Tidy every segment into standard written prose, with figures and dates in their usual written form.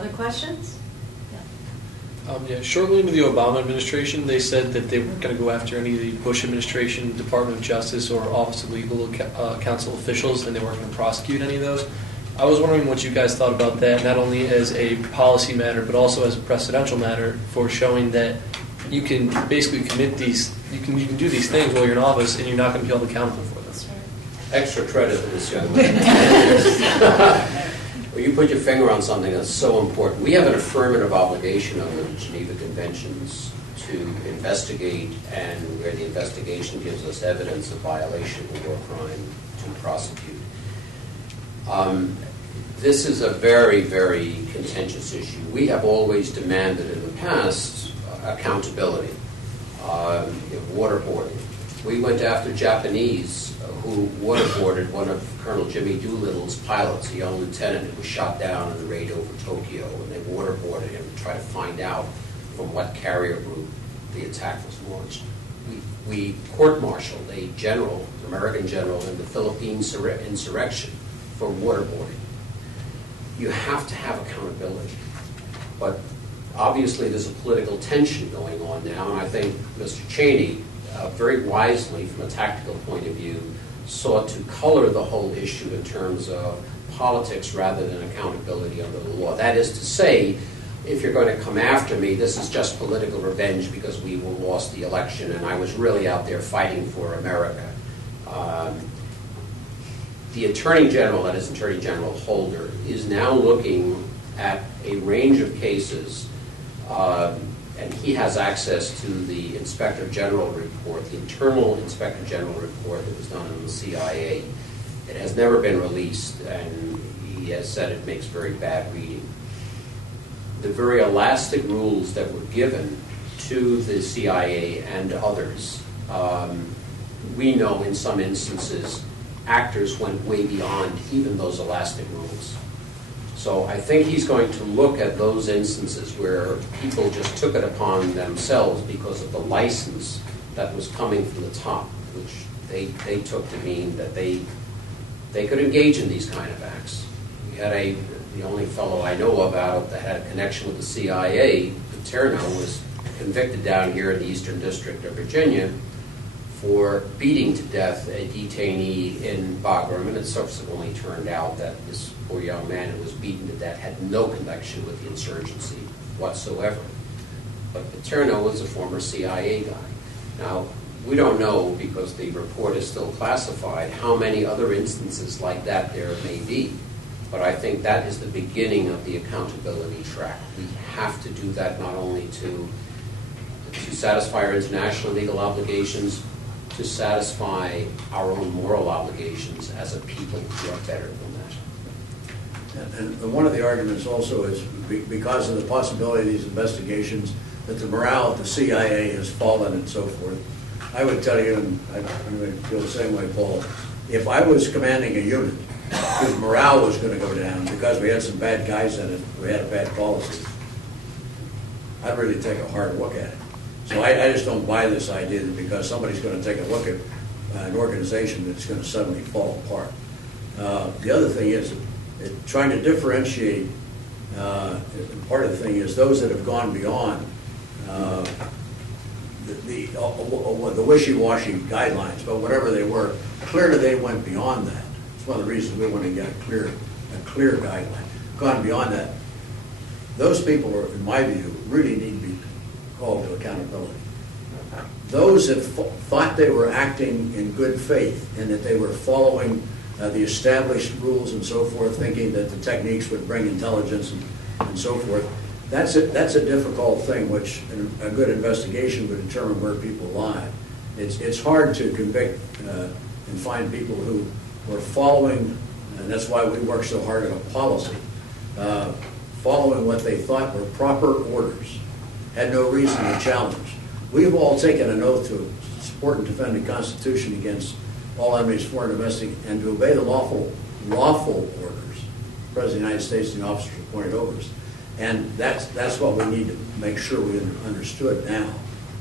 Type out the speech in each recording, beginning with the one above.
Other questions? Yeah, shortly into the Obama administration, they said that they weren't going to go after any of the Bush administration Department of Justice or Office of Legal Counsel officials, and they weren't going to prosecute any of those. I was wondering what you guys thought about that, not only as a policy matter, but also as a precedential matter for showing that you can basically commit these, you can do these things while you're in office, and you're not going to be held accountable for them. Extra credit for this young man. Well, you put your finger on something that's so important. We have an affirmative obligation under the Geneva Conventions to investigate, and where the investigation gives us evidence of violation of a war crime, to prosecute. This is a very, very contentious issue. We have always demanded in the past accountability, waterboarding. We went after Japanese who waterboarded one of Colonel Jimmy Doolittle's pilots, a young lieutenant who was shot down in the raid over Tokyo, and they waterboarded him to try to find out from what carrier route the attack was launched. We court-martialed a general, an American general, in the Philippine insurrection for waterboarding. You have to have accountability. But obviously there's a political tension going on now, and I think Mr. Cheney, very wisely from a tactical point of view, sought to color the whole issue in terms of politics rather than accountability under the law. That is to say, if you're going to come after me, this is just political revenge because we lost the election and I was really out there fighting for America. The Attorney General, that is Attorney General Holder, is now looking at a range of cases, and he has access to the Inspector General report, the internal Inspector General report that was done in the CIA. It has never been released, and he has said it makes very bad reading. The very elastic rules that were given to the CIA and others, we know in some instances actors went way beyond even those elastic rules. So I think he's going to look at those instances where people just took it upon themselves because of the license that was coming from the top, which they took to mean that they could engage in these kind of acts. We had the only fellow I know about that had a connection with the CIA, Paterno, was convicted down here in the Eastern District of Virginia for beating to death a detainee in Bagram, and it subsequently turned out that this poor young man who was beaten to death had no connection with the insurgency whatsoever. But Paterno was a former CIA guy. Now, we don't know, because the report is still classified, how many other instances like that there may be. But I think that is the beginning of the accountability track. We have to do that not only to satisfy our international legal obligations, to satisfy our own moral obligations as a people who are better than that. And one of the arguments also is because of the possibility of these investigations that the morale at the CIA has fallen and so forth. I would tell you, and I'm going to feel the same way, Paul, if I was commanding a unit whose morale was going to go down because we had some bad guys in it, we had a bad policy, I'd really take a hard look at it. So I just don't buy this idea that because somebody's going to take a look at an organization that's going to suddenly fall apart. The other thing is trying to differentiate, part of the thing is those that have gone beyond the wishy-washy guidelines, but whatever they were, clearly they went beyond that. It's one of the reasons we want to get a clear guideline. Gone beyond that, those people, are, in my view, really need to be called to accountability. Those that thought they were acting in good faith and that they were following the established rules and so forth, thinking that the techniques would bring intelligence and so forth, that's a difficult thing, which a good investigation would determine where people lie. It's hard to convict and find people who were following, and that's why we work so hard on a policy, following what they thought were proper orders, had no reason to challenge. We've all taken an oath to support and defend the Constitution against all enemies, foreign and domestic, and to obey the lawful orders, the President of the United States and the officers appointed over us. And that's what we need to make sure we understood now,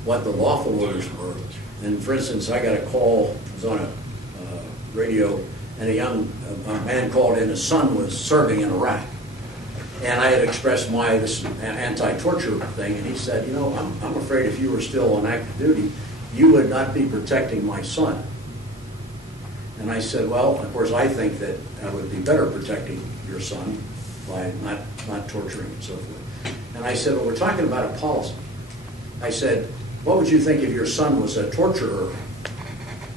what the lawful orders were. And for instance, I got a call, it was on a radio, and a man called in, his son was serving in Iraq. And I had expressed this anti-torture thing, and he said, you know, I'm afraid if you were still on active duty, you would not be protecting my son. And I said, well, of course, I think that I would be better protecting your son by not torturing and so forth. And I said, well, we're talking about a policy. I said, what would you think if your son was a torturer?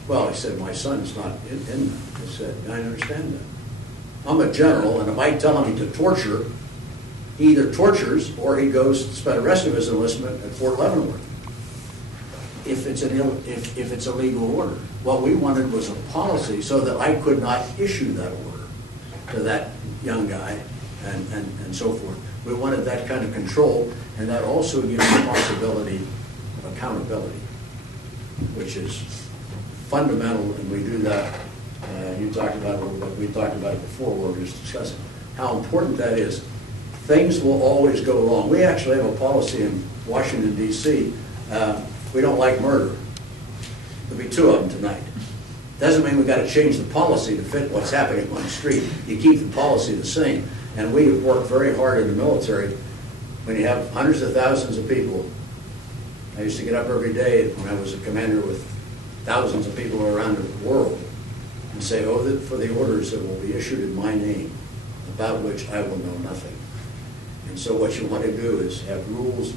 Well, he said, my son's not in that. I said, I understand that. I'm a general, and if I tell him to torture, he either tortures or he goes to spend the rest of his enlistment at Fort Leavenworth. If it's a legal order. What we wanted was a policy so that I could not issue that order to that young guy and so forth. We wanted that kind of control, and that also gives the possibility of accountability, which is fundamental, and we do that. You talked about it a little bit, we talked about it before, where we were just discussing how important that is. Things will always go wrong. We actually have a policy in Washington, D.C. We don't like murder. There'll be 2 of them tonight. Doesn't mean we've got to change the policy to fit what's happening on the street. You keep the policy the same. And we have worked very hard in the military. When you have hundreds of thousands of people, I used to get up every day when I was a commander with thousands of people around the world and say, oh, for the orders that will be issued in my name, about which I will know nothing. And so what you want to do is have rules,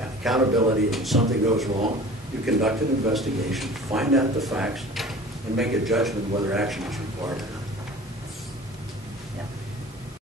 accountability. When something goes wrong, you conduct an investigation, find out the facts, and make a judgment whether action is required or not.